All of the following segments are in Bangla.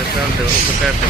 Interessante, ho scoperto.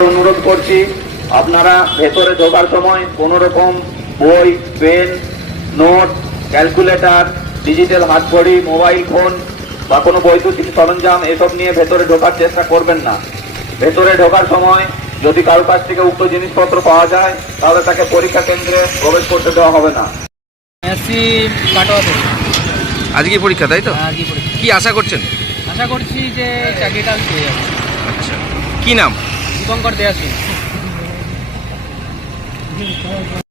অনুরোধ করছি আপনারা ভেতরে ঢোকার সময় কোনো রকম বই, পেন, নোট, ক্যালকুলেটর, ডিজিটাল হাতঘড়ি, মোবাইল ফোন বা কোনো বৈদ্যুতিক সরঞ্জাম এসব নিয়ে ভেতরে ঢোকার চেষ্টা করবেন না। ভেতরে ঢোকার সময় যদি কারো কাছ থেকে উক্ত জিনিসপত্র পাওয়া যায় তাহলে তাকে পরীক্ষা কেন্দ্রে প্রবেশ করতে দেওয়া হবে না। আজকে পরীক্ষা, তাই তো? আজকে পরীক্ষা। কি আশা করছেন? আশা করছি যে চাকরিটা আমি পেয়ে যাবো। আচ্ছা, কি নাম? দীপঙ্কর দেয়াসী।